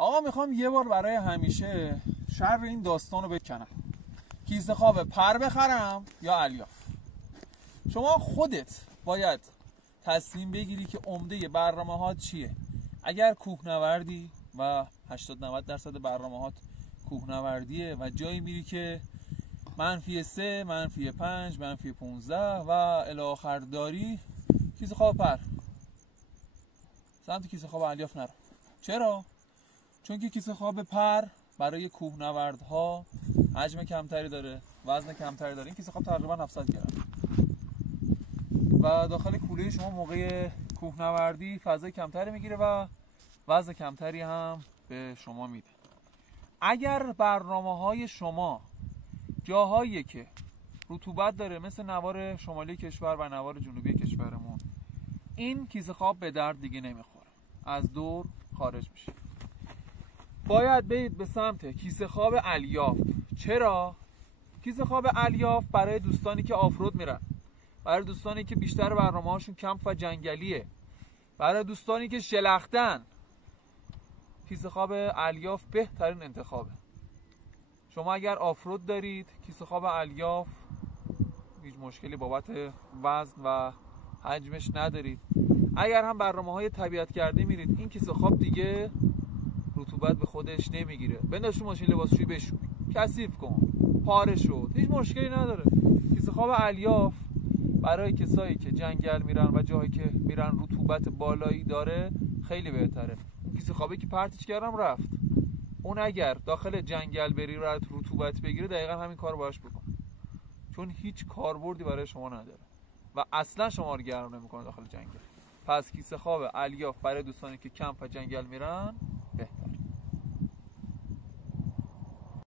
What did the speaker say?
آقا میخوام یه بار برای همیشه شر این داستان رو بکنم. کیسه خواب پر بخرم یا الیاف؟ شما خودت باید تصمیم بگیری که عمده برنامه‌هات چیه. اگر کوهنوردی و 80-90% برنامه‌هات کوهنوردیه و جایی میری که -3 -5 -15 و الی آخر داری، کیسه خواب پر، سمت کیسه خواب الیاف نرو. چرا؟ چون که کیسه خواب پر برای کوهنوردها حجم کمتری داره، وزن کمتری داره. این کیسه خواب تقریبا 700 گرم و داخل کوله شما موقع کوهنوردی فضای کمتری میگیره و وزن کمتری هم به شما میده. اگر برنامه‌های شما جاهایی که رطوبت داره مثل نوار شمالی کشور و نوار جنوبی کشورمون، این کیسه خواب به درد دیگه نمیخوره، از دور خارج میشه. باید برید به سمت کیسه خواب الیاف. چرا؟ کیسه خواب الیاف برای دوستانی که آفرود میرن، برای دوستانی که بیشتر برنامه‌هاشون کمپ و جنگلیه، برای دوستانی که شلختن، کیسه خواب الیاف بهترین انتخابه. شما اگر آفرود دارید، کیسه خواب الیاف هیچ مشکلی بابت وزن و حجمش ندارید. اگر هم برنامه‌های طبیعت گردی میرید، این کیسه خواب دیگه رطوبت به خودش نمیگیره. بنداز تو ماشین لباسشویی بشور، کثیف کن، پاره شد، هیچ مشکلی نداره. کیسه خواب الیاف برای کسایی که جنگل میرن و جایی که میرن رطوبت بالایی داره خیلی بهتره. اون کیسه خوابی که پرتش کردم رفت، اون اگر داخل جنگل بری و رطوبت بگیره دقیقا همین کار باش بکن، چون هیچ کاربردی برای شما نداره و اصلا شما رو گرم نمیکنه داخل جنگل. پس کیسه خواب الیاف برای دوستانی که کمپ و جنگل میرن بهتره.